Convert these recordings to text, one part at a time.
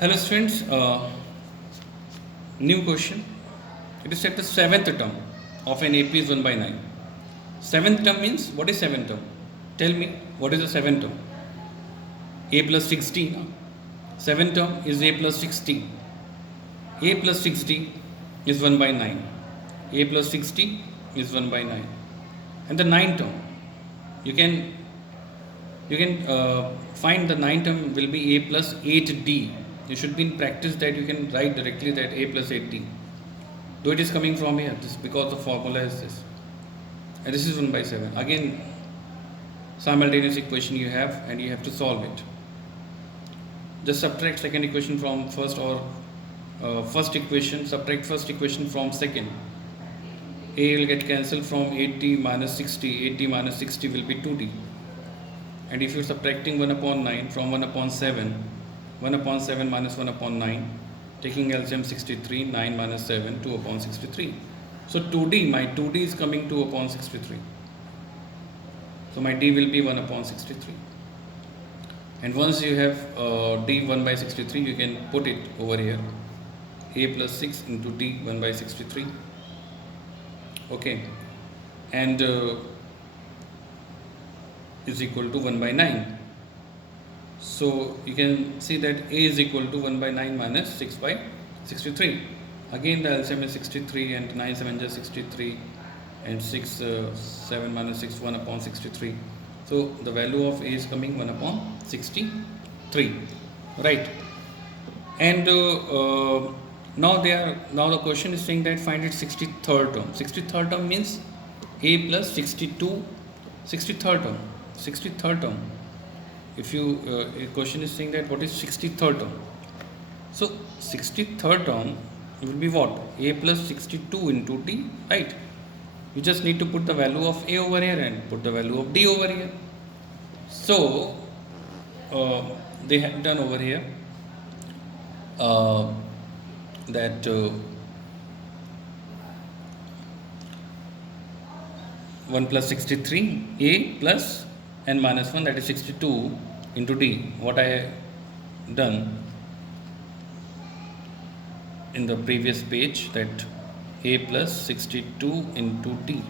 Hello students, new question. It is said the seventh term of an AP is 1 by 9. Seventh term means what is seventh term? Tell me what is the seventh term? A plus 16. Seventh term is A plus 16. A plus 60 is 1 by 9. A plus 60 is 1 by 9. And the ninth term, you can find the ninth term will be A plus 8D. You should be in practice that you can write directly that A plus 8D. Though it is coming from here, this because the formula is this. And this is 1 by 7. Again, simultaneous equation you have and you have to solve it. Just subtract second equation from first or first equation, subtract first equation from second. A will get cancelled from 80 minus 60. 80 minus 60 will be 2D. And if you're subtracting 1 upon 9 from 1 upon 7, 1 upon 7 minus 1 upon 9, taking LCM 63, 9 minus 7, 2 upon 63. So 2D, my 2D is coming 2 upon 63. So my D will be 1 upon 63. And once you have D 1 by 63, you can put it over here. A plus 6 into D 1 by 63. Okay. And is equal to 1 by 9. So you can see that A is equal to 1 by 9 minus 6 by 63. Again the LCM is 63 and 9 7 is 63 and 6 7 minus 6 1 upon 63. So the value of A is coming 1 upon 63. Right. And now the question is saying that find its 63rd term. 63rd term means A plus 62 63rd term. 63rd term. If you a question is saying that what is 63rd term. So 63rd term will be what? A plus 62 into D, right? You just need to put the value of A over here and put the value of D over here. So they have done over here that 1 plus 63 A plus n minus 1, that is 62 into D. What I have done in the previous page, that A plus 62 into D.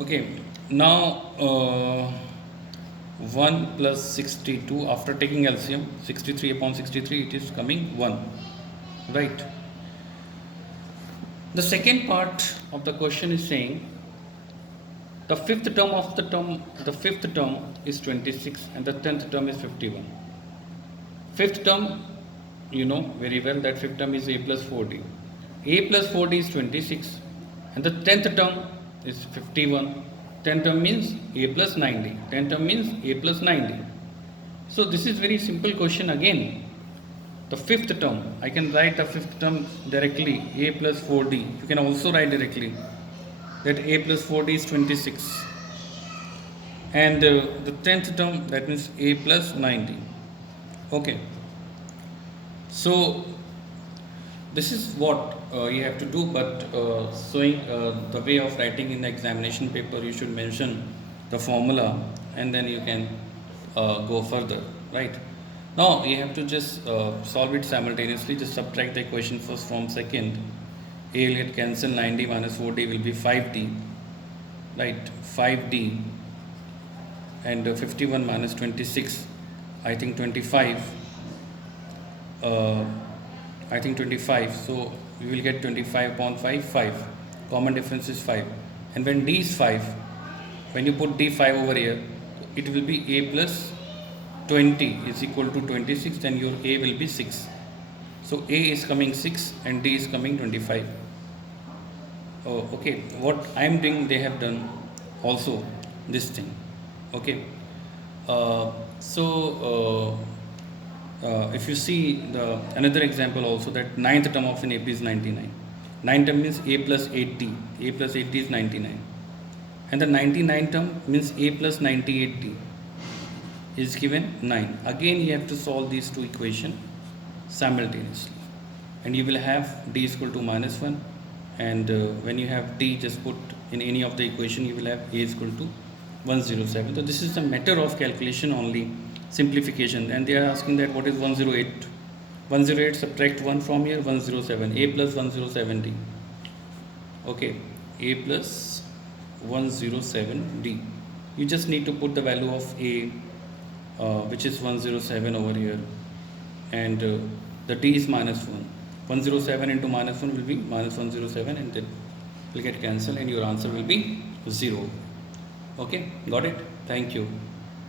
Okay, now 1 plus 62, after taking LCM 63 upon 63, it is coming 1, right? The second part of the question is saying the fifth term is 26 and the 10th term is 51. Fifth term, you know very well that fifth term is A plus 4D. A plus 4D is 26 and the 10th term is 51. 10th term means A plus 90. 10th term means A plus 90. So this is very simple question again. The fifth term, I can write the fifth term directly, A plus 4D. You can also write directly that A plus 4D is 26. And the 10th term, that means A plus 90. Okay. So this is what you have to do, but showing the way of writing in the examination paper, you should mention the formula and then you can go further, right? Now you have to just solve it simultaneously. Just subtract the equation first from second. A will get cancel, 90 minus 4D will be 5D, right? 5D and 51 minus 26, I think 25. I think 25. So we will get 25 upon 5, 5. Common difference is 5. And when D is 5, when you put D5 over here, it will be A plus 20 is equal to 26, then your A will be 6. So A is coming 6 and D is coming 25. Oh, okay. What I am doing, they have done also this thing. Okay. If you see the another example also, that ninth term of an AP is 99. Ninth term means A plus 80. A plus 80 is 99. And the 99 term means A plus 98D is given 9. Again you have to solve these two equations simultaneously. And you will have D is equal to minus 1. And when you have D, just put in any of the equation, you will have A is equal to 107. So this is a matter of calculation only. simplification, and they are asking that what is 108. 108 subtract 1 from here, 107. A plus 107D. Okay, A plus 107D. You just need to put the value of A, which is 107 over here, and the D is minus 1. 107 into minus 1 will be minus 107, and that will get cancelled, and your answer will be 0. Okay, got it? Thank you.